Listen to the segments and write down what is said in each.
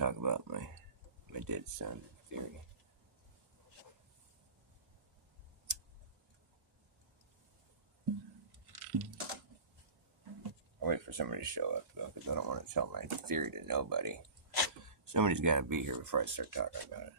talk about my dead son theory. I'll wait for somebody to show up, though, because I don't want to tell my theory to nobody. Somebody's got to be here before I start talking about it.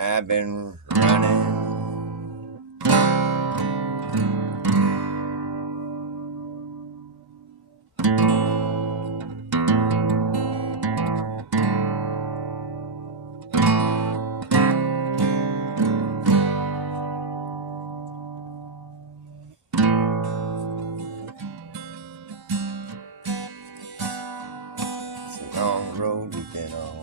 I've been running it's a long road we've been on.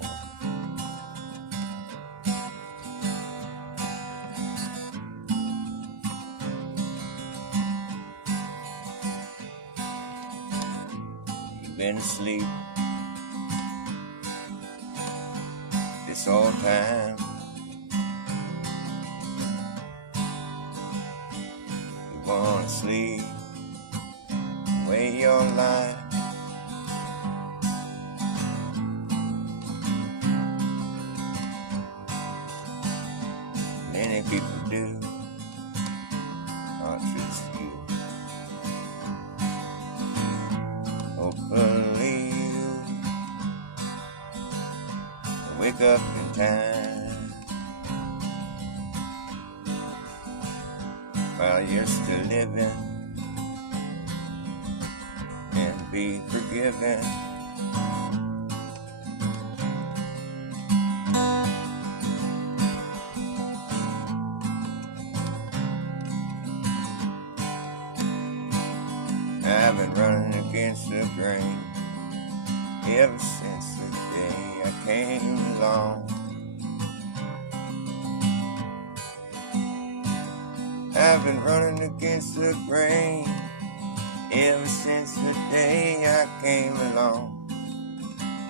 Been asleep this whole time. You wanna sleep away your life. Many people do, not just you. Hopefully you wake up in time while you're still living and be forgiven. I've been running against the grain ever since the day I came along. I've been running against the grain ever since the day I came along.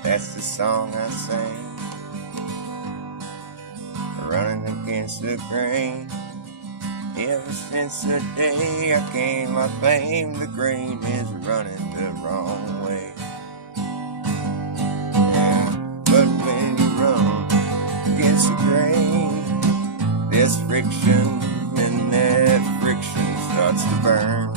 That's the song I sing. Running against the grain ever since the day I came. I claim the grain is running the wrong way. But when you run against the grain, there's friction, and that friction starts to burn.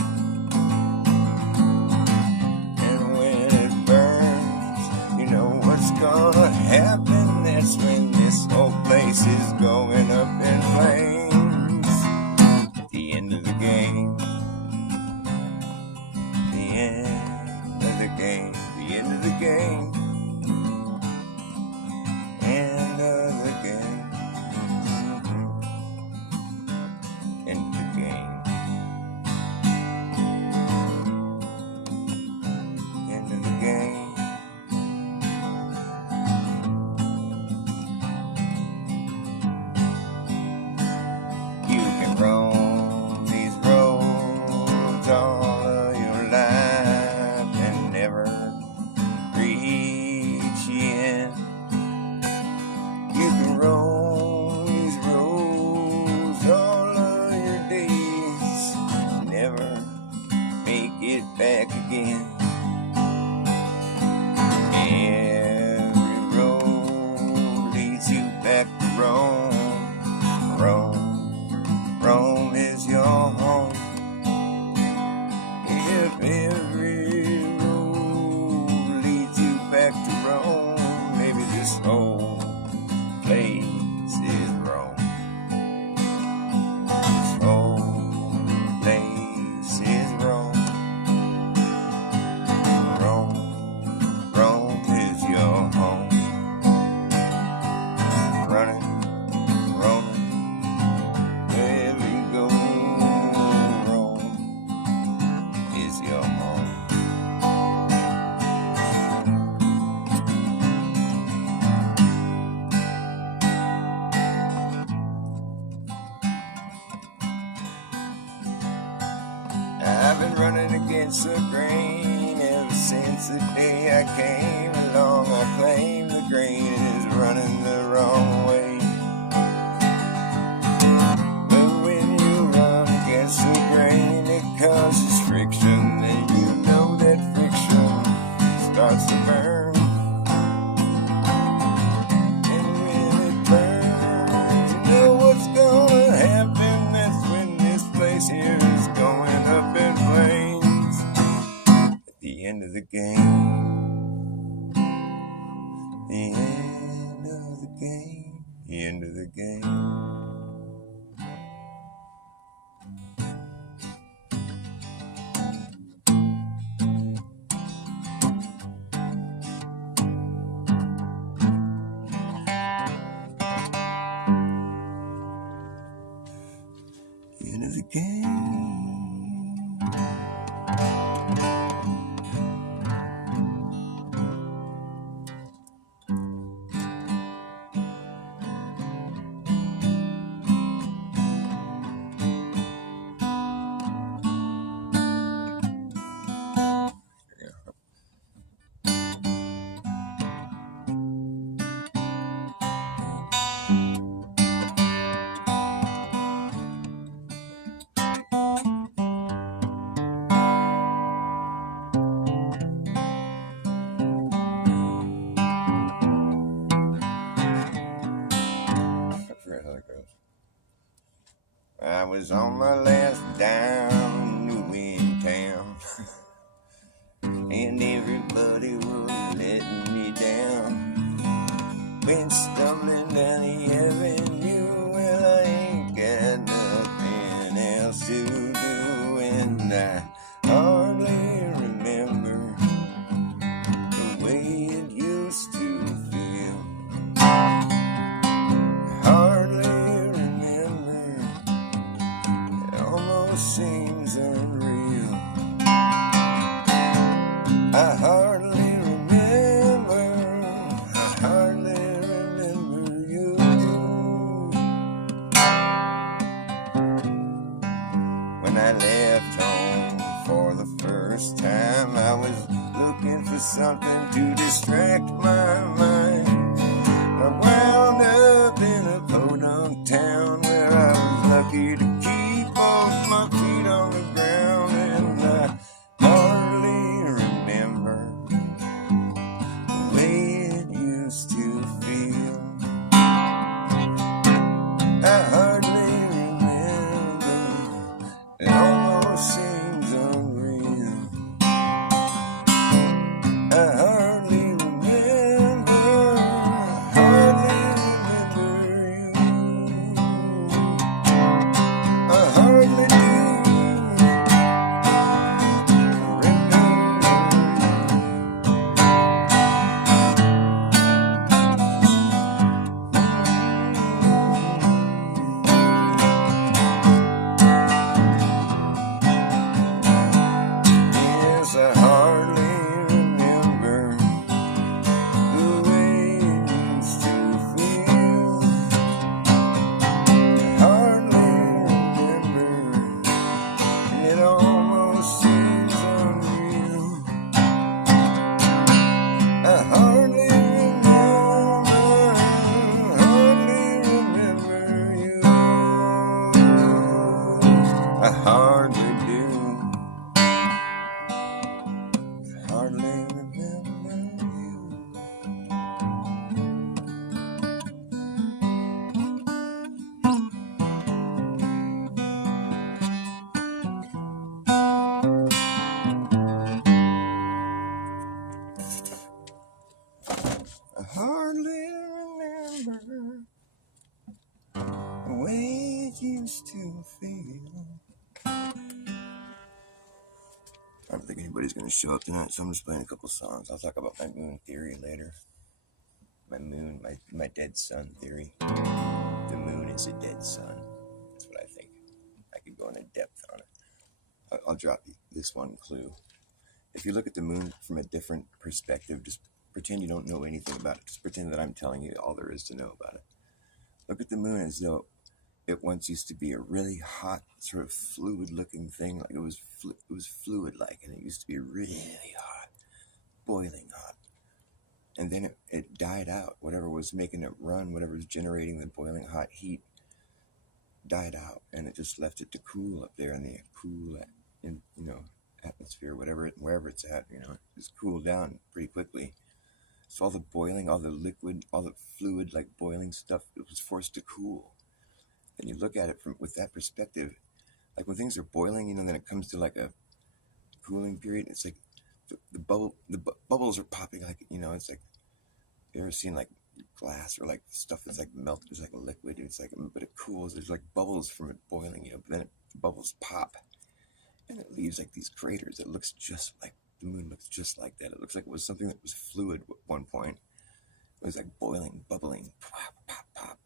And when it burns, you know what's gonna happen. That's when this whole place is going up in flames. The end of the game. The end of the game. against the grain. Ever since the day I came along, I claim the grain is running the wrong way. But when you run against the grain, it causes friction, and you know that friction starts to burn. And when it burns, you know what's gonna happen. That's when this place here is going up in flames. At the end of the game, the end of the game, the end of the game. The end of the game. I was on my last dime, new in town, and everybody was letting me down. Been stumbling down the avenue, well, I ain't got nothing else to do, and I hardly remember the way it used to feel. Hardly remember, it almost seems unreal. I hardly remember you. When I left home for the first time, I was looking for something to distract my mind. I wound up in a podunk town where I was lucky to keep both my feet on the ground, and I hardly remember the way it used to feel. I hardly remember, it almost seems unreal. I hardly remember you. I hardly do Yes, I hardly remember the way it used to feel. I hardly remember, and it almost seems unreal. I hardly remember you. I hardly do. Hardly remember you. I hardly remember the way it used to feel. I don't think anybody's going to show up tonight, so I'm just playing a couple songs. I'll talk about my moon theory later. My dead sun theory. The moon is a dead sun. That's what I think. I could go into depth on it. I'll drop you this one clue. If you look at the moon from a different perspective, just pretend you don't know anything about it. Just pretend that I'm telling you all there is to know about it. Look at the moon as though it once used to be a really hot, sort of fluid-looking thing. Like it was fluid-like, and it used to be really hot, boiling hot. And then it died out. Whatever was making it run, whatever was generating the boiling hot heat, died out, and it just left it to cool up there in the cool, atmosphere, wherever it's at. It just cooled down pretty quickly. So all the boiling, all the liquid, all the fluid, like boiling stuff, it was forced to cool. And you look at it with that perspective, like when things are boiling, then it comes to like a cooling period. It's like the bubbles are popping, like it's like, you ever seen like glass or like stuff that's like melted, it's like liquid. It's like, but it cools. There's like bubbles from it boiling, but then the bubbles pop, and it leaves like these craters. It looks just like the moon looks just like that. It looks like it was something that was fluid at one point. It was like boiling, bubbling, pop, pop, pop,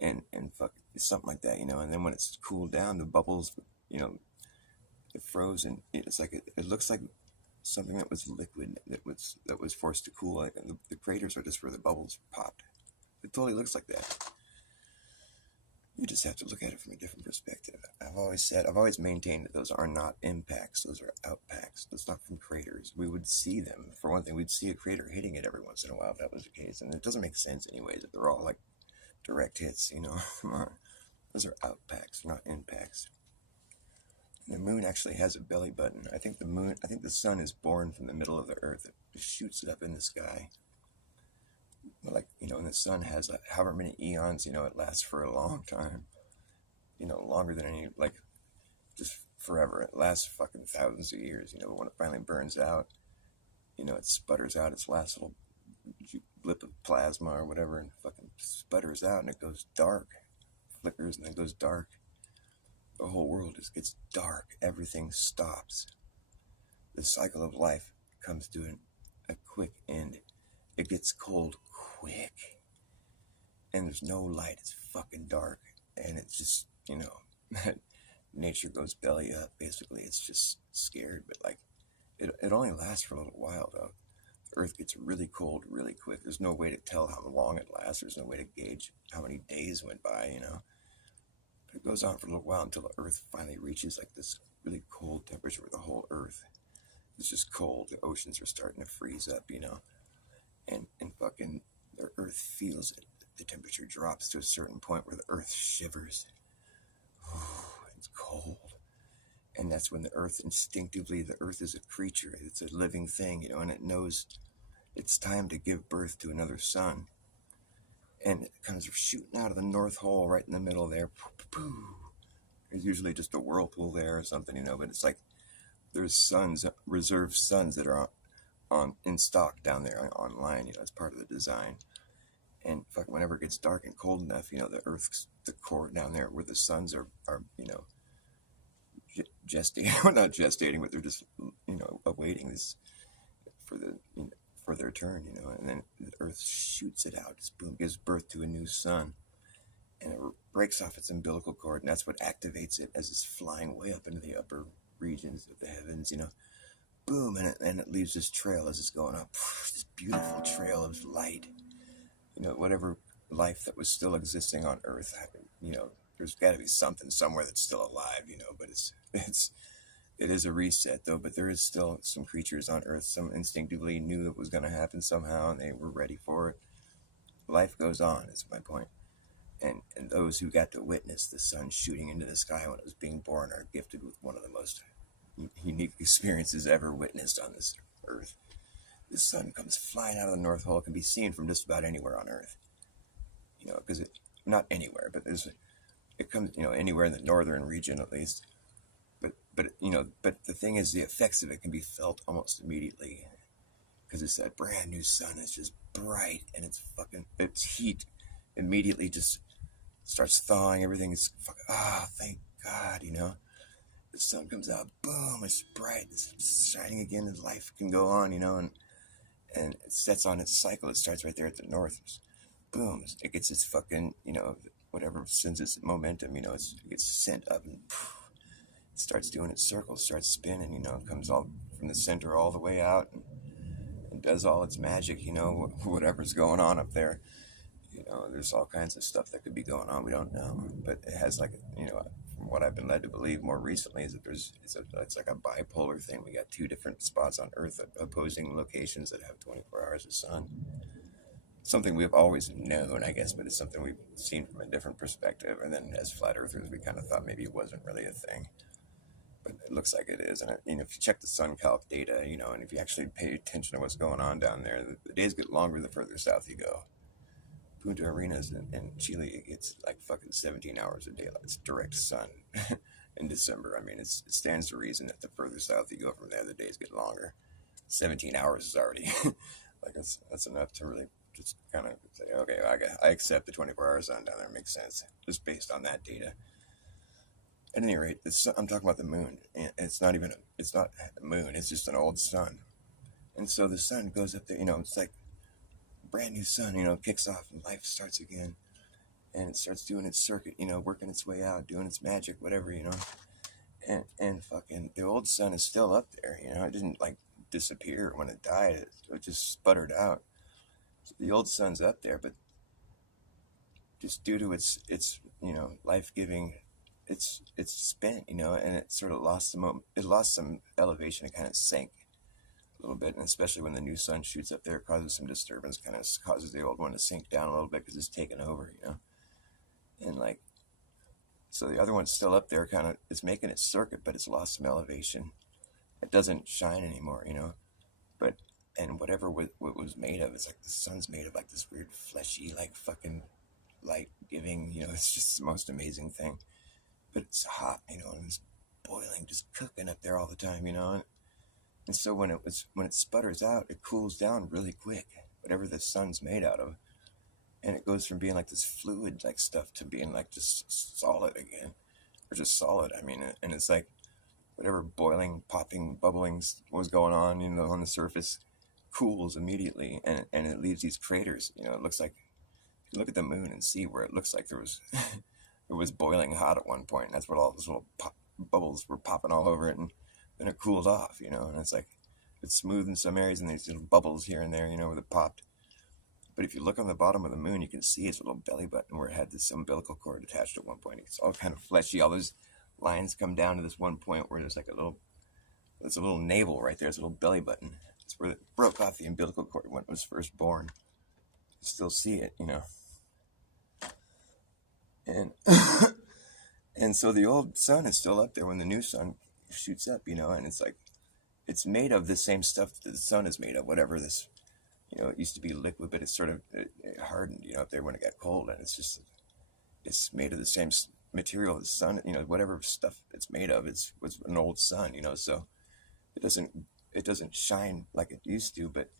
and fuck, it's something like that, And then when it's cooled down, the bubbles, it froze, and it's like it looks like something that was liquid that was forced to cool. Like the craters are just where the bubbles popped. It totally looks like that. You just have to look at it from a different perspective. I've always maintained that those are not impacts. Those are outpacks. That's not from craters. We would see them. For one thing, we'd see a crater hitting it every once in a while if that was the case. And it doesn't make sense anyways if they're all like direct hits, Come on. Those are outpacks, not impacts. And the moon actually has a belly button. I think the sun is born from the middle of the earth. It shoots it up in the sky. And the sun has however many eons, it lasts for a long time, longer than any, just forever. It lasts fucking thousands of years, but when it finally burns out, it sputters out its last little blip of plasma or whatever, and fucking sputters out, and it goes dark, flickers, and then goes dark. The whole world just gets dark. Everything stops. The cycle of life comes to a quick end. It gets cold quick, and there's no light. It's fucking dark, and it's just, nature goes belly up. Basically, it's just scared. But it only lasts for a little while though. The earth gets really cold really quick. There's no way to tell how long it lasts. There's no way to gauge how many days went by. But it goes on for a little while until the earth finally reaches like this really cold temperature where the whole earth is just cold. The oceans are starting to freeze up, and fucking the earth feels it. The temperature drops to a certain point where the earth shivers. It's cold. And that's when the earth the earth is a creature. It's a living thing, and it knows it's time to give birth to another sun. And it comes shooting out of the North Pole right in the middle there. There's usually just a whirlpool there or something, but it's like there's suns, reserved suns that are in stock down there online, it's part of the design. And whenever it gets dark and cold enough, the core down there where the suns are gestating, well, not gestating, but they're just, awaiting this for their turn, and then the earth shoots it out, just boom, gives birth to a new sun, and it breaks off its umbilical cord, and that's what activates it as it's flying way up into the upper regions of the heavens, boom, and it leaves this trail as it's going up, this beautiful trail of light. Whatever life that was still existing on Earth, there's got to be something somewhere that's still alive, but it is a reset though, but there is still some creatures on Earth, some instinctively knew it was going to happen somehow, and they were ready for it. Life goes on, is my point. And those who got to witness the sun shooting into the sky when it was being born are gifted with one of the most unique experiences ever witnessed on this Earth. The sun comes flying out of the North Pole. It can be seen from just about anywhere on Earth. Because not anywhere, but it comes, anywhere in the northern region at least. But the thing is, the effects of it can be felt almost immediately, because it's that brand new sun. It's just bright, and its heat immediately just starts thawing. Everything is thank God, The sun comes out, boom, it's bright, it's shining again, and life can go on, and it sets on its cycle. It starts right there at the north. Boom, it gets its fucking, whatever sends its momentum, it gets sent up, and it starts doing its circles, starts spinning, comes all from the center all the way out, and does all its magic, whatever's going on up there, there's all kinds of stuff that could be going on. We don't know, but it has like, from what I've been led to believe more recently is that it's like a bipolar thing. We got two different spots on Earth, opposing locations that have 24 hours of sun. Something we've always known, I guess, but it's something we've seen from a different perspective. And then as flat earthers, we kind of thought maybe it wasn't really a thing, but it looks like it is. And if you check the sun calc data, and if you actually pay attention to what's going on down there, the days get longer the further south you go. Punta Arenas in Chile, it's like fucking 17 hours a day. It's direct sun in December. I mean, it stands to reason that the further south you go from there, the days get longer. 17 hours is already like that's enough to really just kind of say, okay, I accept the 24 hour sun down there. It makes sense just based on that data. At any rate, I'm talking about the moon. And it's not a moon. It's just an old sun. And so the sun goes up there. It's like brand new sun. Kicks off and life starts again, and it starts doing its circuit. Working its way out, doing its magic, whatever. And fucking the old sun is still up there. It didn't like disappear when it died. It just sputtered out. So the old sun's up there, but just due to its life giving, it's spent, and it sort of lost some elevation. It kind of sank a little bit, and especially when the new sun shoots up there, it causes some disturbance. Kind of causes the old one to sink down a little bit because it's taken over, and like. So the other one's still up there, kind of. It's making its circuit, but it's lost some elevation. It doesn't shine anymore, But and whatever what was made of, it's like the sun's made of like this weird fleshy, like fucking light giving. It's just the most amazing thing. But it's hot, and it's boiling, just cooking up there all the time, And so when it sputters out, it cools down really quick. Whatever the sun's made out of. And it goes from being like this fluid like stuff to being like just solid again, or just solid. I mean, and it's like whatever boiling, popping, bubbling was going on, on the surface, cools immediately, and it leaves these craters. It looks like you can look at the moon and see where it looks like there was it was boiling hot at one point. And that's what all those little bubbles were popping all over it, and then it cooled off. And it's like it's smooth in some areas, and there's little bubbles here and there, where it popped. But if you look on the bottom of the moon, you can see its little belly button where it had this umbilical cord attached at one point. It's all kind of fleshy. All those lines come down to this one point where there's like there's a little navel right there. It's a little belly button. It's where it broke off the umbilical cord when it was first born. You still see it, And and so the old sun is still up there when the new sun shoots up, and it's like it's made of the same stuff that the sun is made of, whatever this. It used to be liquid, but it's sort of it hardened, up there when it got cold, and it's made of the same material as the sun, whatever stuff it's made of, was an old sun, so it doesn't shine like it used to, but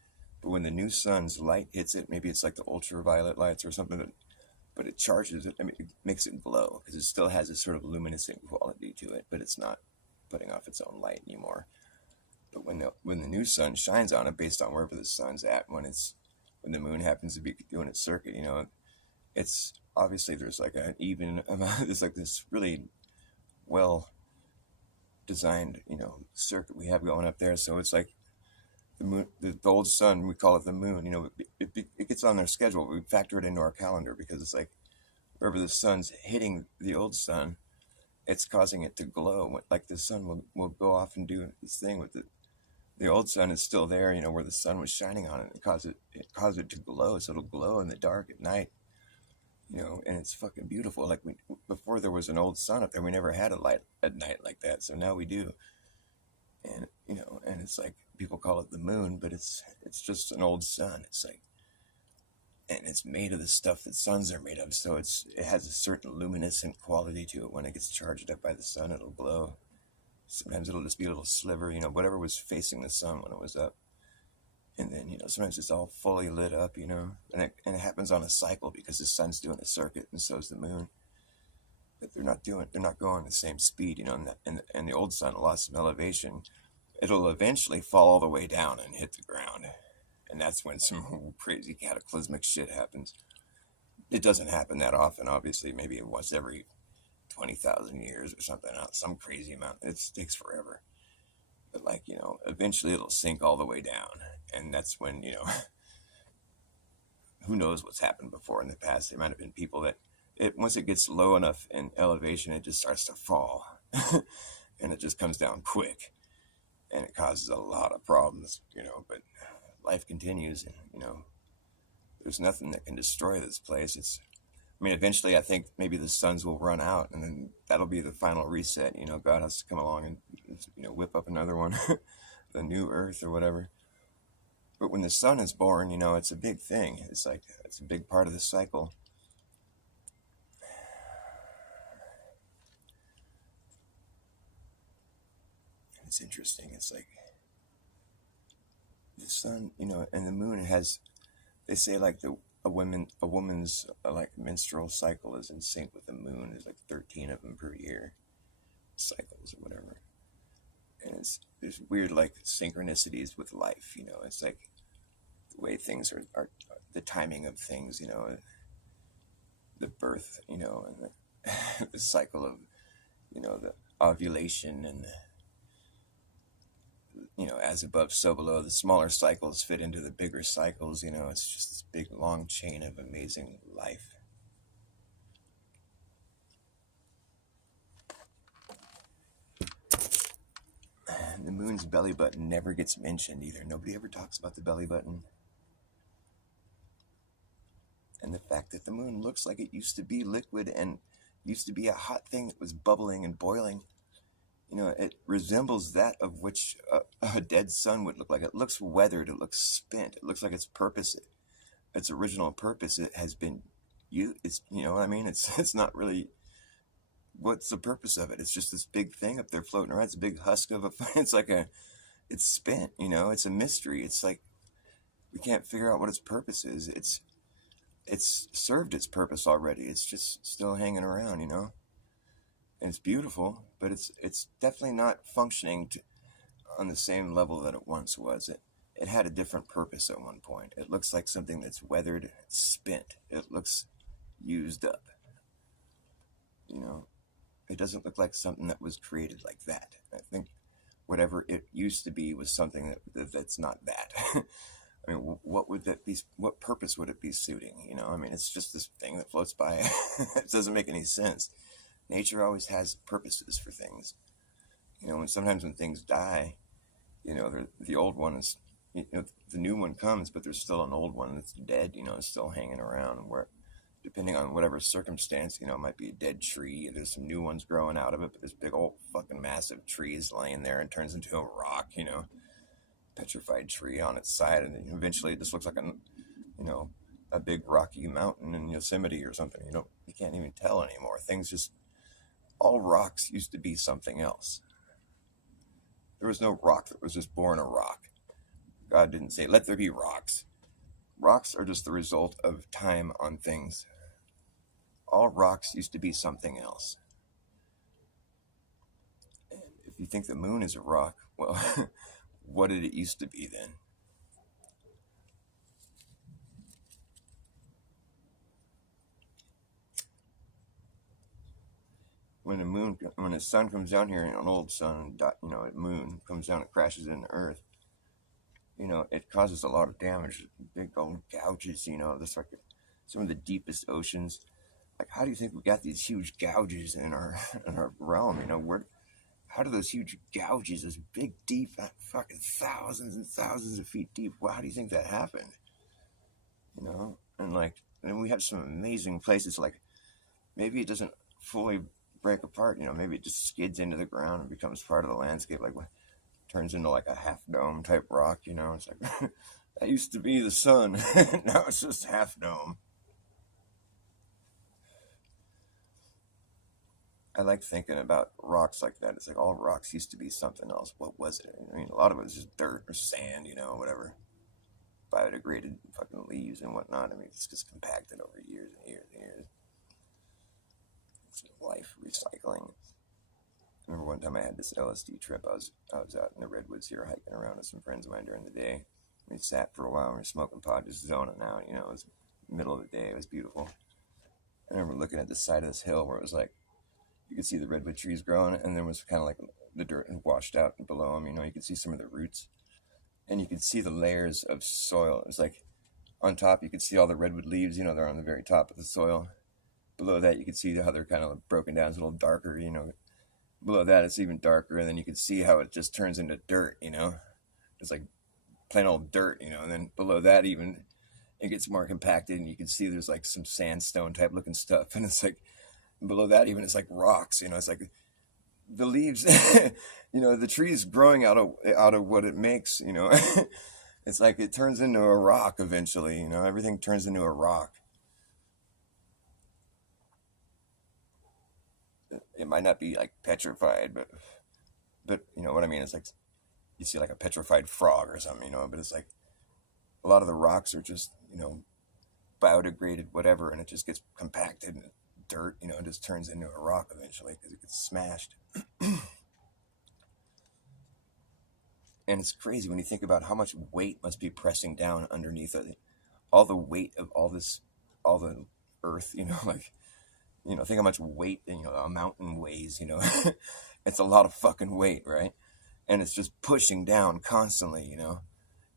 when the new sun's light hits it, maybe it's like the ultraviolet lights or something, but it charges it. I mean, it makes it glow because it still has a sort of luminescent quality to it, but it's not putting off its own light anymore. But when the new sun shines on it, based on wherever the sun's at, when the moon happens to be doing its circuit, it's obviously there's like an even amount. There's like this really well designed, circuit we have going up there. So it's like the moon, the old sun, we call it the moon. It gets on their schedule. We factor it into our calendar because it's like wherever the sun's hitting the old sun, it's causing it to glow. Like the sun will go off and do this thing with it. The old sun is still there, where the sun was shining on it. It caused it to glow, so it'll glow in the dark at night, and it's fucking beautiful. Like before there was an old sun up there, we never had a light at night like that, so now we do. And and it's like people call it the moon, but it's just an old sun. It's like, and it's made of the stuff that suns are made of, so it has a certain luminescent quality to it. When it gets charged up by the sun, it'll glow. Sometimes it'll just be a little sliver, whatever was facing the sun when it was up. And then, sometimes it's all fully lit up, and it happens on a cycle because the sun's doing a circuit and so is the moon. But they're not going the same speed, and the old sun lost some elevation. It'll eventually fall all the way down and hit the ground. And that's when some crazy cataclysmic shit happens. It doesn't happen that often, obviously, maybe once every 20,000 years or something, some crazy amount. It takes forever. But eventually it'll sink all the way down. And that's when, who knows what's happened before in the past. There might have been people that once it gets low enough in elevation, it just starts to fall, and it just comes down quick, and it causes a lot of problems, But life continues, and there's nothing that can destroy this place. Eventually, I think maybe the suns will run out, and then that'll be the final reset. God has to come along and whip up another one, the new Earth or whatever. But when the sun is born, it's a big thing. It's a big part of the cycle. It's interesting. It's like the sun, and the moon has. They say like a woman's like menstrual cycle is in sync with the moon. There's like 13 of them per year, cycles or whatever. And there's weird like synchronicities with life. It's like the way things are the timing of things. The birth. And the cycle of the ovulation and as above, so below. The smaller cycles fit into the bigger cycles. It's just this big, long chain of amazing life. And the moon's belly button never gets mentioned either. Nobody ever talks about the belly button. And the fact that the moon looks like it used to be liquid and used to be a hot thing that was bubbling and boiling. It resembles that of which a dead sun would look like. It looks weathered. It looks spent. It looks like its purpose, its original purpose, it has been it's what I mean? It's not really, what's the purpose of it? It's just this big thing up there floating around. It's a big husk of it's spent, it's a mystery. It's like, we can't figure out what its purpose is. It's served its purpose already. It's just still hanging around, And it's beautiful, but it's definitely not functioning on the same level that it once was. It had a different purpose at one point. It looks like something that's weathered, it's spent. It looks used up. It doesn't look like something that was created like that. I think whatever it used to be was something that's not that. What would that be? What purpose would it be suiting? It's just this thing that floats by. It doesn't make any sense. Nature always has purposes for things. Sometimes when things die, the old one is, the new one comes, but there's still an old one that's dead, it's still hanging around, where depending on whatever circumstance, it might be a dead tree, there's some new ones growing out of it, but this big old fucking massive tree is laying there and turns into a rock, petrified tree on its side, and then eventually it just looks like a big rocky mountain in Yosemite or something. You can't even tell anymore. Things just, all rocks used to be something else. There was no rock that was just born a rock. God didn't say, let there be rocks. Rocks are just the result of time on things. All rocks used to be something else. And if you think the moon is a rock, well, what did it used to be then? When the sun comes down here, an old sun, at moon comes down, it crashes into Earth. It causes a lot of damage, big old gouges. That's like some of the deepest oceans. Like, how do you think we got these huge gouges in our realm? How do those huge gouges, those big, deep, fucking thousands and thousands of feet deep? Well, how do you think that happened? And we have some amazing places. Like, maybe it doesn't fully break apart. Maybe it just skids into the ground and becomes part of the landscape. Like, turns into like a half dome type rock. It's like that used to be the sun. Now it's just half dome. I like thinking about rocks like that. It's like all rocks used to be something else. What was it? A lot of it was just dirt or sand, whatever. Biodegraded fucking leaves and whatnot. It's just compacted over years and years and years. It's life recycling. I remember one time I had this LSD trip. I was out in the redwoods here hiking around with some friends of mine during the day. We sat for a while and we were smoking pot, just zoning out. It was middle of the day. It was beautiful. I remember looking at the side of this hill where it was like, you could see the redwood trees growing, and there was kind of like the dirt washed out below them. You could see some of the roots, and you could see the layers of soil. It was like On top, you can see all the redwood leaves, they're on the very top of the soil. Below that, you can see how they're kind of broken down. It's a little darker, Below that, it's even darker, and then you can see how it just turns into dirt, It's like plain old dirt, And then below that, even, it gets more compacted, and you can see there's like some sandstone type looking stuff. And it's like, below that, even, it's like rocks, It's like the leaves, the tree's growing out of what it makes, It's like it turns into a rock eventually, Everything turns into a rock. It might not be like petrified, but you know what I mean. It's like you see like a petrified frog or something, But it's like a lot of the rocks are just biodegraded, whatever, and it just gets compacted and dirt, it just turns into a rock eventually because it gets smashed. And it's crazy when you think about how much weight must be pressing down underneath it. All the weight of all the earth, like, think how much weight, a mountain weighs, It's a lot of fucking weight, right? And it's just pushing down constantly,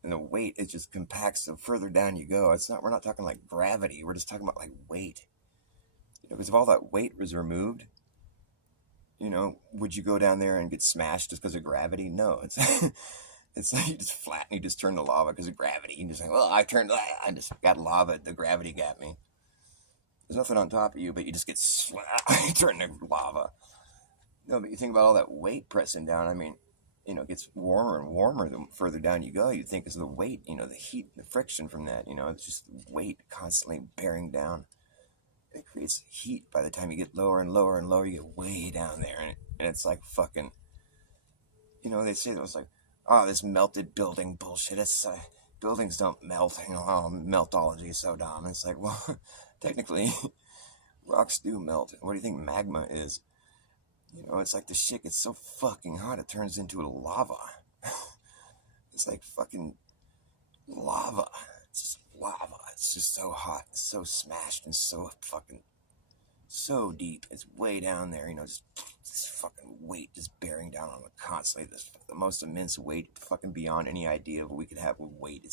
And the weight, it just compacts the further down you go. We're not talking like gravity. We're just talking about like weight. Because if all that weight was removed, would you go down there and get smashed just because of gravity? No, it's like you just flatten, you just turn to lava because of gravity. You just like, well, I just got lava. The gravity got me. There's nothing on top of you, but you just get you turn to lava. No, but you think about all that weight pressing down. I mean, it gets warmer and warmer the further down you go. You'd think it's the weight, the heat, the friction from that. It's just weight constantly bearing down. It creates heat. By the time you get lower and lower and lower, you get way down there, and it's like fucking. They say it was like, oh, this melted building bullshit. It's buildings don't melt. Oh, meltology is so dumb. It's like, well, technically, rocks do melt. What do you think magma is? It's like the shit gets so fucking hot it turns into a lava. It's like fucking lava. It's just lava. It's just so hot, so smashed, and so fucking so deep. It's way down there, just this fucking weight just bearing down on it constantly. The most immense weight, fucking beyond any idea of what we could have with weight.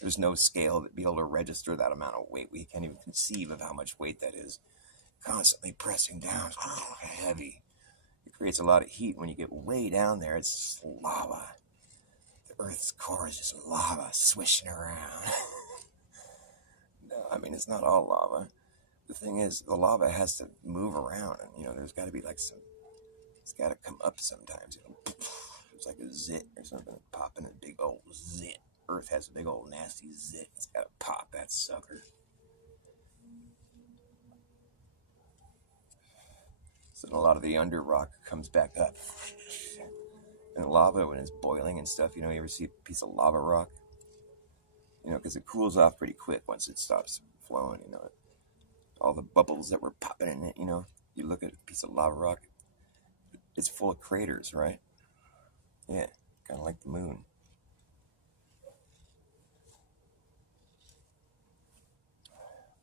There's no scale that be able to register that amount of weight. We can't even conceive of how much weight that is. Constantly pressing down, heavy. It creates a lot of heat when you get way down there. It's lava. The Earth's core is just lava swishing around. No, I mean, it's not all lava. The thing is, the lava has to move around, and there's got to be like it's got to come up sometimes. It's like a zit or something popping a big old zit. Earth has a big old nasty zit. It's got to pop that sucker. So then a lot of the under rock comes back up. And the lava, when it's boiling and stuff, you ever see a piece of lava rock? Because it cools off pretty quick once it stops flowing, all the bubbles that were popping in it, you look at a piece of lava rock, it's full of craters, right? Yeah, kind of like the moon.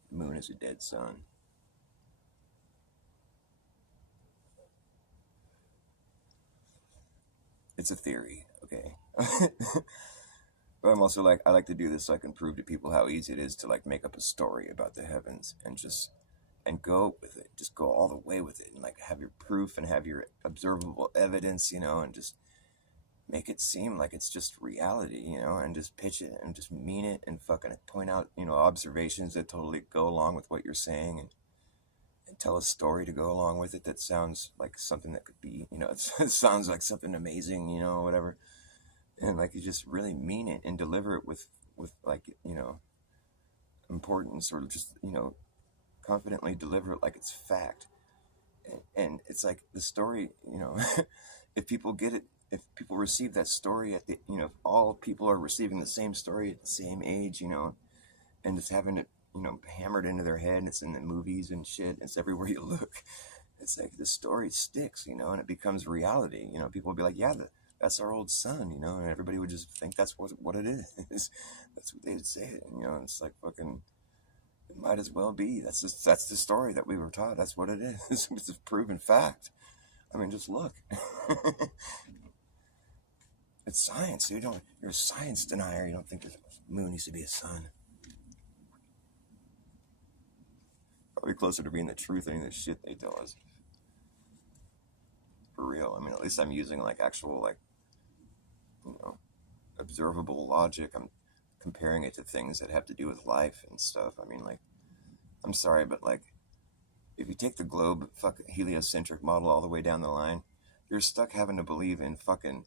The moon is a dead sun. It's a theory, okay? But I'm also like, I like to do this so I can prove to people how easy it is to like make up a story about the heavens and go with it. Just go all the way with it and like have your proof and have your observable evidence, and just make it seem like it's just reality, and just pitch it and just mean it and fucking point out, observations that totally go along with what you're saying and tell a story to go along with it that sounds like something that could be, it sounds like something amazing, whatever. And like you just really mean it and deliver it with like, importance, or just, confidently deliver it like it's fact. And it's like the story, if people get it, if people receive that story at the, if all people are receiving the same story at the same age, and just having it, hammered into their head, and it's in the movies and shit, it's everywhere you look. It's like the story sticks, and it becomes reality. People will be like, yeah, that's our old son, and everybody would just think that's what it is. That's what they would say, it's like fucking, it might as well be. That's the story that we were taught. That's what it is. It's a proven fact. I mean, just look. It's science. You're a science denier. You don't think the moon needs to be a sun. probably closer to being the truth than the shit they tell us. For real. I mean, at least I'm using like actual, like, you know, observable logic. I'm comparing it to things that have to do with life and stuff. I mean, like, I'm sorry, but like, if you take the globe fucking heliocentric model all the way down the line, you're stuck having to believe in fucking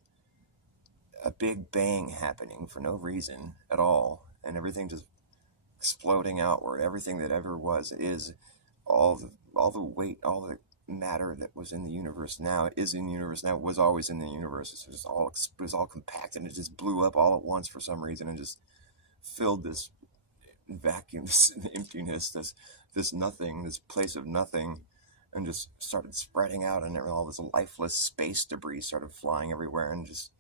a big bang happening for no reason at all, and everything just exploding outward. Everything that ever was is all the weight, all the matter that was in the universe now, it is in the universe now, it was always in the universe. It's just all, it was all compact, and it just blew up all at once for some reason and just filled this vacuum, this emptiness, this nothing, this place of nothing, and just started spreading out, and all this lifeless space debris started flying everywhere, and just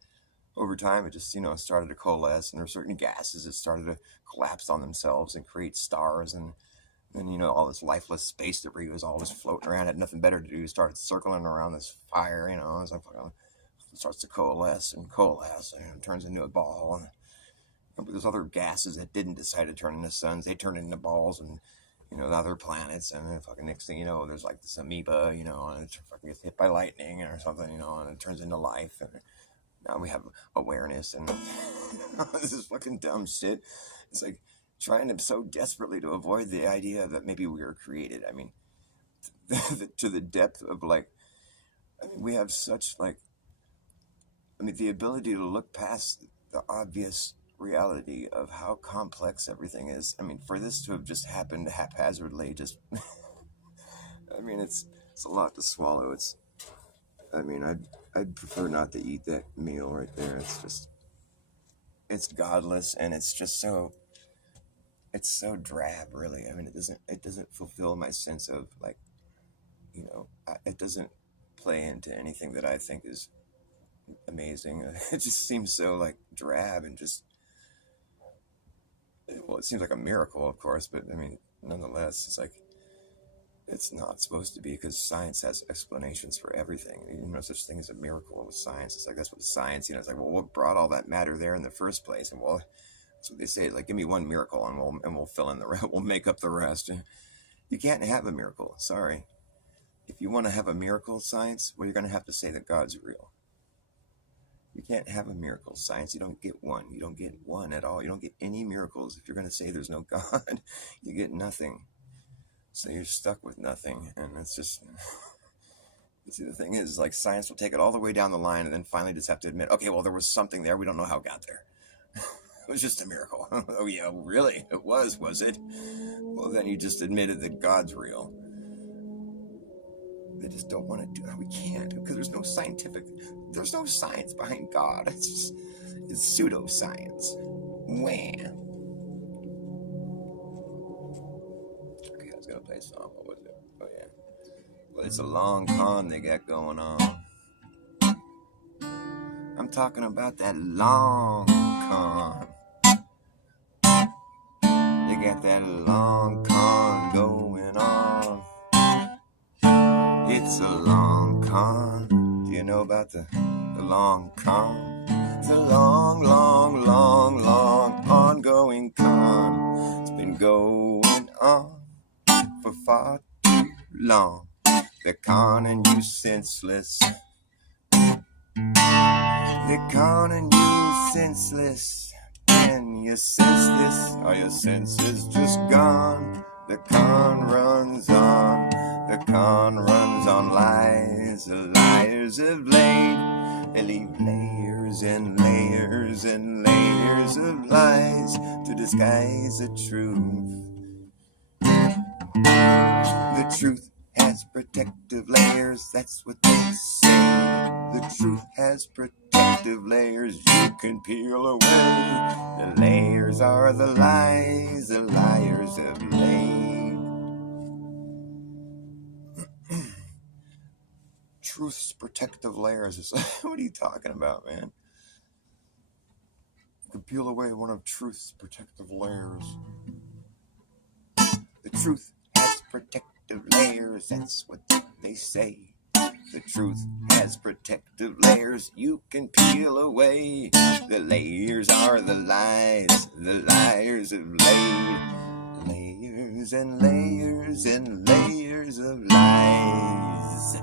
over time it just, started to coalesce, and there were certain gases that started to collapse on themselves and create stars, and then, all this lifeless space debris was always floating around, had nothing better to do, started circling around this fire, as it starts to coalesce, and it turns into a ball, and there's other gases that didn't decide to turn into suns, they turn into balls, and the other planets, and then fucking next thing you know, there's like this amoeba, and it fucking gets hit by lightning or something, and it turns into life, and now we have awareness, and this is fucking dumb shit. It's like trying to so desperately to avoid the idea that maybe we were created. I mean, to the depth of we have such the ability to look past the obvious reality of how complex everything is. I mean, for this to have just happened haphazardly, just, it's a lot to swallow. I'd prefer not to eat that meal right there. It's godless, and it's just it's so drab, really. I mean, it doesn't fulfill my sense of it doesn't play into anything that I think is amazing. It just seems so drab and just, well, it seems like a miracle, of course, but nonetheless, it's not supposed to be, because science has explanations for everything. No such thing as a miracle with science. It's that's what science, it's well, what brought all that matter there in the first place? And well, that's what they say. Give me one miracle and we'll fill in the rest. We'll make up the rest. You can't have a miracle. Sorry. If you want to have a miracle, science, well, you're going to have to say that God's real. You can't have a miracle, science. You don't get one. You don't get one at all. You don't get any miracles. If you're going to say there's no God, you get nothing. So you're stuck with nothing, and it's just, see, the thing is, science will take it all the way down the line, and then finally just have to admit, okay, well, there was something there, we don't know how it got there. It was just a miracle. Oh yeah, really? It was it? Well, then you just admitted that God's real. They just don't want to do it. We can't, because there's no science behind God. It's pseudoscience. Wham. Gonna play a song. What was it? Oh yeah. Well, it's a long con they got going on. I'm talking about that long con. They got that long con going on. It's a long con. Do you know about the long con? It's a long, long, long, long ongoing con. It's been going on for far too long. They're conning you senseless. They're conning you senseless. Can you sense this? Are your senses just gone? The con runs on. The con runs on lies. The liars have laid. They leave layers and layers and layers of lies to disguise the truth. The truth has protective layers, that's what they say. The truth has protective layers you can peel away. The layers are the lies the liars have laid. Truth's protective layers is what are you talking about, man? You can peel away one of truth's protective layers. The truth has protective layers, that's what they say. The truth has protective layers you can peel away. The layers are the lies the liars have laid. layers and layers and layers of lies.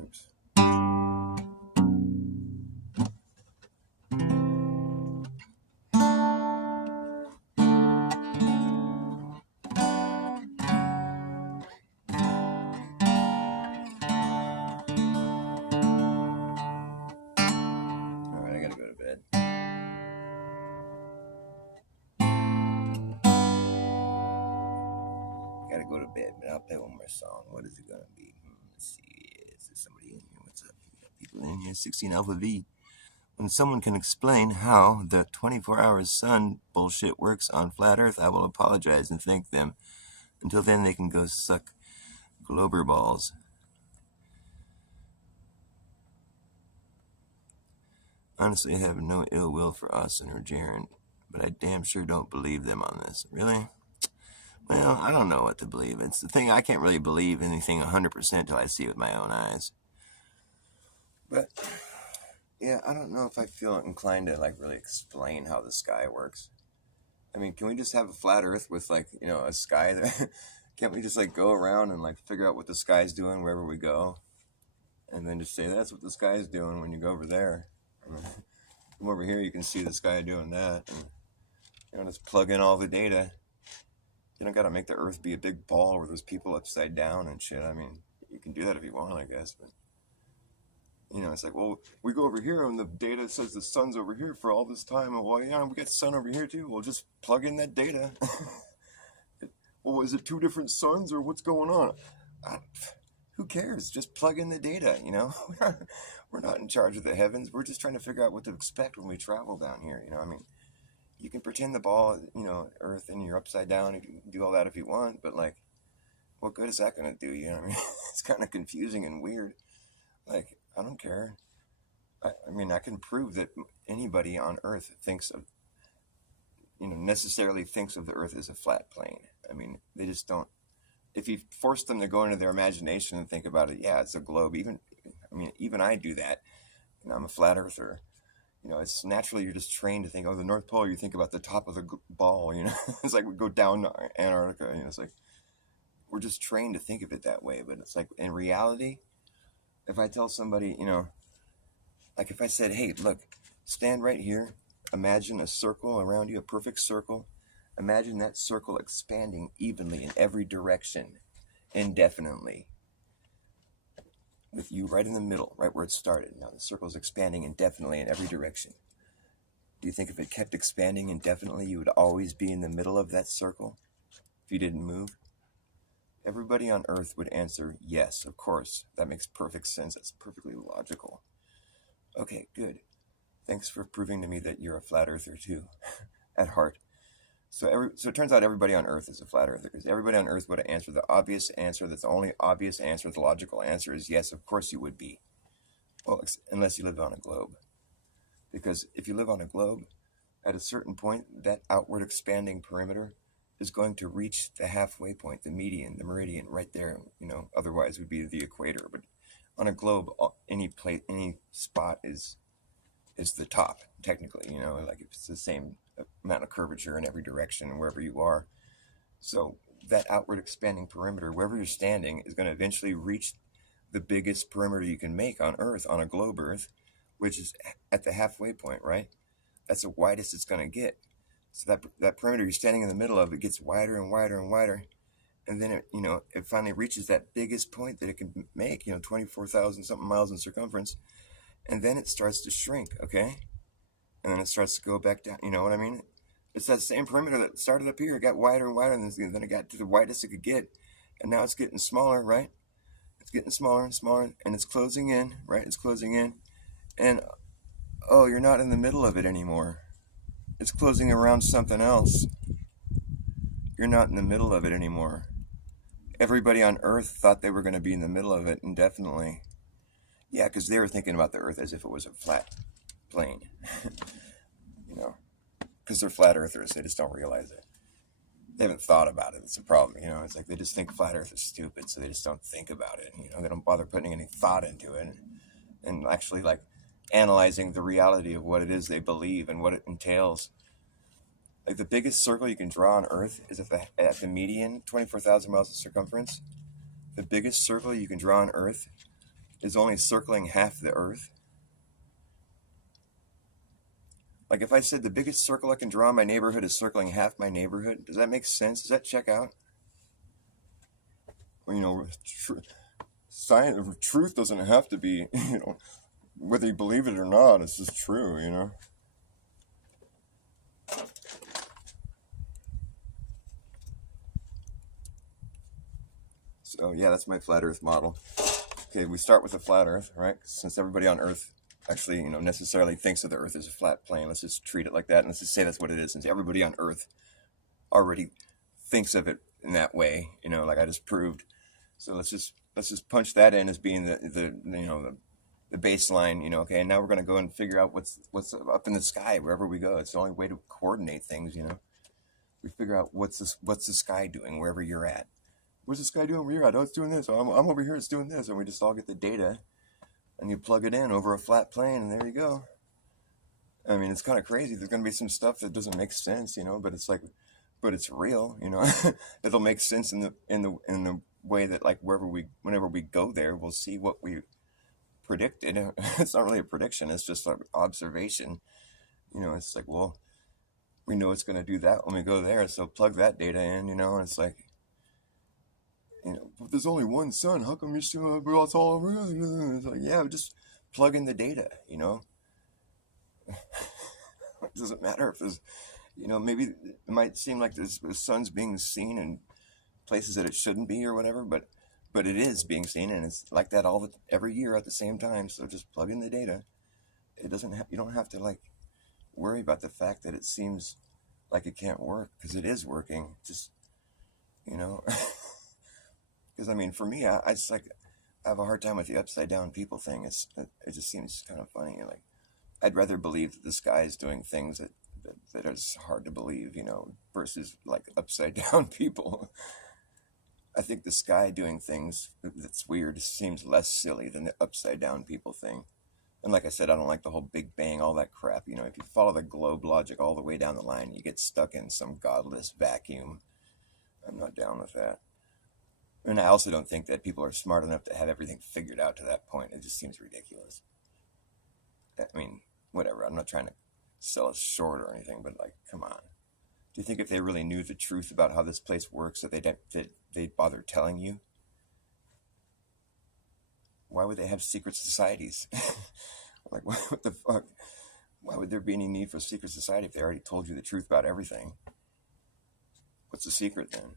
Oops. All right, I gotta go to bed. Gotta go to bed, but I'll play one more song. What is it gonna be? Let's see. Is there somebody in here? What's up? We got people in here. 16 Alpha V. When someone can explain how the 24-hour sun bullshit works on flat Earth, I will apologize and thank them. Until then, they can go suck Glober balls. Honestly, I have no ill will for Austin or Jaren, but I damn sure don't believe them on this. Really? Well, I don't know what to believe. It's the thing, I can't really believe anything 100% till I see it with my own eyes. But, yeah, I don't know if I feel inclined to, like, really explain how the sky works. I mean, can we just have a flat Earth with, like, you know, a sky that... Can't we just, like, go around and, like, figure out what the sky's doing wherever we go? And then just say, that's what the sky's doing when you go over there. Come over here, you can see the sky doing that. And, you know, just plug in all the data. You don't got to make the Earth be a big ball where there's people upside down and shit. I mean, you can do that if you want, I guess. But, you know, it's like, well, we go over here and the data says the sun's over here for all this time. Well, yeah, we got the sun over here too. We'll just plug in that data. Well, is it two different suns or what's going on? Who cares? Just plug in the data, you know? We're not in charge of the heavens. We're just trying to figure out what to expect when we travel down here, you know? I mean, you can pretend the ball, you know, Earth and you're upside down. You can do all that if you want, but, like, what good is that going to do, you know what I mean? It's kind of confusing and weird. Like, I don't care. I mean, I can prove that anybody on Earth thinks of, you know, necessarily thinks of the Earth as a flat plane. I mean, they just don't. If you force them to go into their imagination and think about it, yeah, it's a globe. Even I do that. You know, I'm a flat earther. You know, it's naturally you're just trained to think, oh, the North Pole. You think about the top of the ball. You know, it's like we go down to Antarctica. You know, it's like we're just trained to think of it that way. But it's like in reality, if I tell somebody, you know, like if I said, hey, look, stand right here. Imagine a circle around you, a perfect circle. Imagine that circle expanding evenly in every direction, indefinitely, with you right in the middle, right where it started. Now the circle is expanding indefinitely in every direction. Do you think if it kept expanding indefinitely, you would always be in the middle of that circle if you didn't move? Everybody on Earth would answer, yes, of course. That makes perfect sense. That's perfectly logical. Okay, good. Thanks for proving to me that you're a flat earther too, at heart. So it turns out everybody on Earth is a flat earther, because everybody on Earth would answer the obvious answer. That's the only obvious answer. The logical answer is yes, of course you would be. Well, unless you live on a globe. Because if you live on a globe, at a certain point, that outward expanding perimeter is going to reach the halfway point, the median, the meridian, right there. You know, otherwise would be the equator. But on a globe, any spot is the top, technically. You know, like it's the same amount of curvature in every direction wherever you are. So that outward expanding perimeter, wherever you're standing, is going to eventually reach the biggest perimeter you can make on Earth, on a globe Earth, which is at the halfway point, right? That's the widest it's going to get. So that perimeter you're standing in the middle of, it gets wider and wider and wider. And then it finally reaches that biggest point that it can make, 24,000 something miles in circumference. And then it starts to shrink, okay? And then it starts to go back down. You know what I mean? It's that same perimeter that started up here. It got wider and wider, and then it got to the widest it could get. And now it's getting smaller, right? It's getting smaller and smaller, and it's closing in, right? It's closing in, and oh, you're not in the middle of it anymore. It's closing around something else. You're not in the middle of it anymore. Everybody on Earth thought they were going to be in the middle of it indefinitely. Yeah, because they were thinking about the Earth as if it was a flat plane, you know, because they're flat earthers. They just don't realize it. They haven't thought about it. It's a problem, you know. It's like they just think flat Earth is stupid, so they just don't think about it. You know, they don't bother putting any thought into it, and actually like analyzing the reality of what it is they believe and what it entails. Like the biggest circle you can draw on Earth is at the median, 24,000 miles of circumference. The biggest circle you can draw on Earth is only circling half the Earth. Like if I said the biggest circle I can draw in my neighborhood is circling half my neighborhood, does that make sense? Does that check out? Well, you know, science, truth doesn't have to be, you know, whether you believe it or not, it's just true, you know. So yeah, that's my flat Earth model. Okay, we start with the flat Earth, right? Since everybody on Earth actually, you know, necessarily thinks of the Earth as a flat plane, let's just treat it like that, and let's just say that's what it is. Since everybody on Earth already thinks of it in that way, you know, like I just proved. So let's just punch that in as being the you know the baseline, you know. Okay, and now we're going to go and figure out what's up in the sky wherever we go. It's the only way to coordinate things, you know. We figure out what's the sky doing wherever you're at. What's the sky doing where you're at? Oh, it's doing this. Oh, I'm over here. It's doing this, and we just all get the data, and you plug it in over a flat plane, and there you go. I mean, it's kind of crazy. There's going to be some stuff that doesn't make sense, you know, but it's like, but it's real, you know. It'll make sense in the way that like whenever we go there, we'll see what we predicted. It's not really a prediction. It's just like observation. You know, it's like, well, we know it's going to do that when we go there, so plug that data in, you know. And it's like, you know, but there's only one sun. How come you're still it's all over? It's like, yeah, just plug in the data, you know. It doesn't matter if there's, you know, maybe it might seem like the sun's being seen in places that it shouldn't be or whatever, but it is being seen, and it's like that every year at the same time. So just plug in the data. It doesn't you don't have to like worry about the fact that it seems like it can't work, because it is working. Just, you know, because I mean, for me, I just like I have a hard time with the upside down people thing. It just seems kind of funny. Like I'd rather believe that the sky is doing things that are just hard to believe, you know, versus like upside down people. I think the sky doing things that's weird seems less silly than the upside down people thing. And like I said, I don't like the whole Big Bang, all that crap. You know, if you follow the globe logic all the way down the line, you get stuck in some godless vacuum. I'm not down with that. And I also don't think that people are smart enough to have everything figured out to that point. It just seems ridiculous. I mean, whatever. I'm not trying to sell us short or anything, but like, come on. Do you think if they really knew the truth about how this place works that they'd bother telling you? Why would they have secret societies? Like, what the fuck? Why would there be any need for a secret society if they already told you the truth about everything? What's the secret then?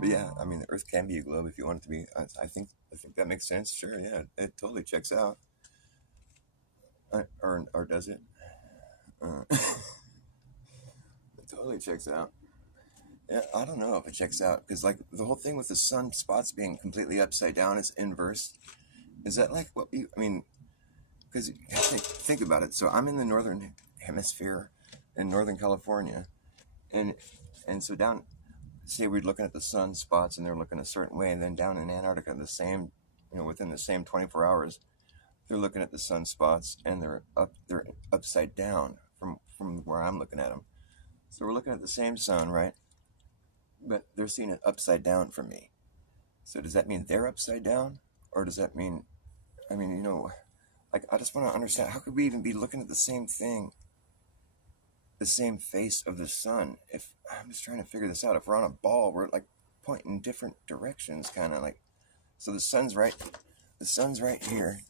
But yeah, I mean, the Earth can be a globe if you want it to be. I think that makes sense. Sure, yeah, it totally checks out. Or does it? It totally checks out. Yeah, I don't know if it checks out, because like the whole thing with the sun spots being completely upside down is inverse. Is that like what you? I mean, because think about it. So I'm in the northern hemisphere in Northern California, and so down, say we're looking at the sun spots and they're looking a certain way, and then down in Antarctica, the same, you know, within the same 24 hours, they're looking at the sun spots and they're upside down from where I'm looking at them. So we're looking at the same sun, right? But they're seeing it upside down from me. So does that mean they're upside down, or does that mean, I mean, you know, like I just want to understand, how could we even be looking at the same thing, the same face of the sun? If I'm just trying to figure this out, if we're on a ball, we're like pointing different directions, kind of like. So the sun's right here.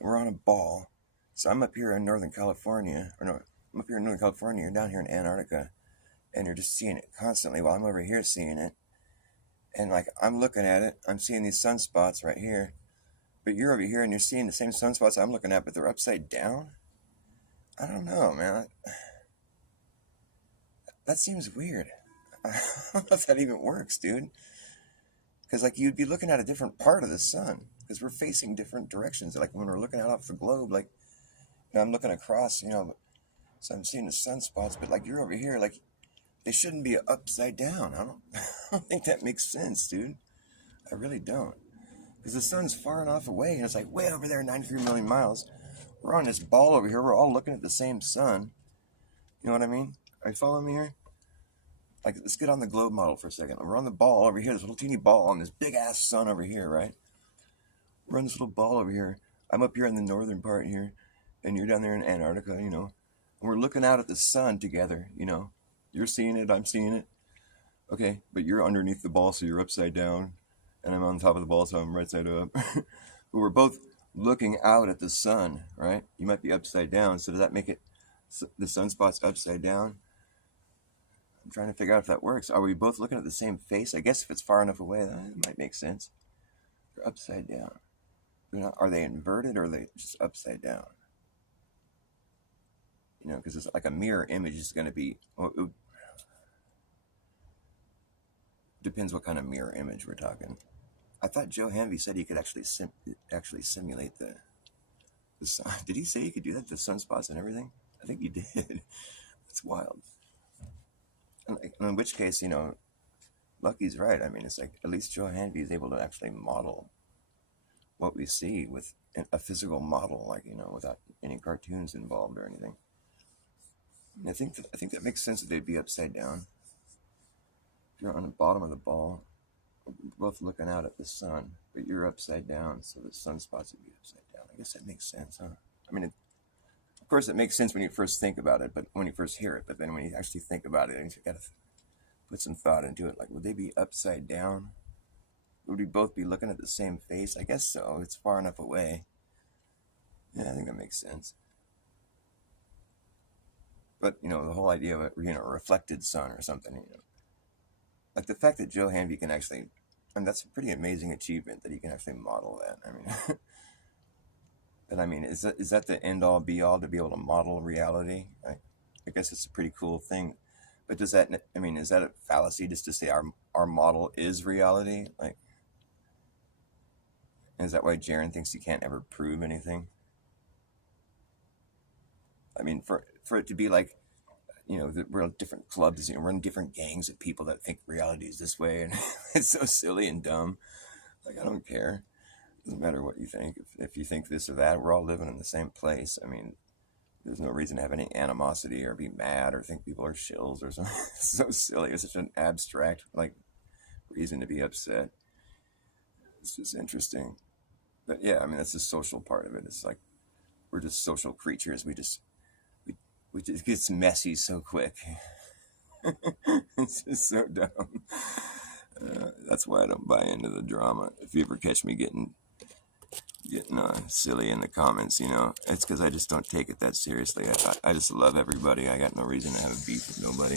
And we're on a ball. So I'm up here in Northern California, or no, I'm up here in Northern California. You're down here in Antarctica, and you're just seeing it constantly while I'm over here seeing it. And like I'm looking at it, I'm seeing these sunspots right here. But you're over here and you're seeing the same sunspots I'm looking at, but they're upside down. I don't know, man. That seems weird. I don't know if that even works, dude. Because like you'd be looking at a different part of the sun, because we're facing different directions. Like when we're looking out off the globe, like I'm looking across, so I'm seeing the sunspots. But like you're over here, like they shouldn't be upside down. I don't think that makes sense, dude. I really don't. Because the sun's far enough away, and it's like way over there, 93 million miles. We're on this ball over here. We're all looking at the same sun. You know what I mean? Are you following me here? Like, let's get on the globe model for a second. We're on the ball over here, this little teeny ball on this big-ass sun over here, right? We're on this little ball over here. I'm up here in the northern part here, and you're down there in Antarctica, And we're looking out at the sun together, You're seeing it, I'm seeing it. Okay, but you're underneath the ball, so you're upside down. And I'm on top of the ball, so I'm right side up. But we're both looking out at the sun, right? You might be upside down, so does that make it the sunspot's upside down? I'm trying to figure out if that works. Are we both looking at the same face? I guess if it's far enough away, that might make sense. They're upside down. Are they inverted or are they just upside down? Because it's like a mirror image is going to be... depends what kind of mirror image we're talking. I thought Joe Hanvey said he could actually simulate the sun. Did he say he could do that, the sunspots and everything? I think he did. That's wild. And in which case, Lucky's right. I mean, it's like at least Joe Hanvey is able to actually model what we see with a physical model, like, without any cartoons involved or anything. And I think that makes sense that they'd be upside down. If you're on the bottom of the ball, we're both looking out at the sun, but you're upside down, so the sunspots would be upside down. I guess that makes sense, huh? I mean, of course, it makes sense when you first think about it, but when you first hear it. But then when you actually think about it, you got to put some thought into it. Like, would they be upside down? Would we both be looking at the same face? I guess so. It's far enough away. Yeah, I think that makes sense. But, the whole idea of a reflected sun or something, like the fact that Joe Hanvey can actually, that's a pretty amazing achievement that he can actually model that. Is that the end all be all to be able to model reality? I guess it's a pretty cool thing. But is that a fallacy just to say our model is reality? Like, is that why Jaron thinks he can't ever prove anything? For it to be like, that we're different clubs, we're in different gangs of people that think reality is this way, and it's so silly and dumb. Like, I don't care. It doesn't matter what you think. If you think this or that, we're all living in the same place. There's no reason to have any animosity or be mad or think people are shills or something. It's so silly. It's such an abstract, reason to be upset. It's just interesting. But yeah, that's the social part of it. It's like, we're just social creatures. We just gets messy so quick. It's just so dumb. That's why I don't buy into the drama. If you ever catch me getting silly in the comments, it's because I just don't take it that seriously. I just love everybody. I got no reason to have a beef with nobody.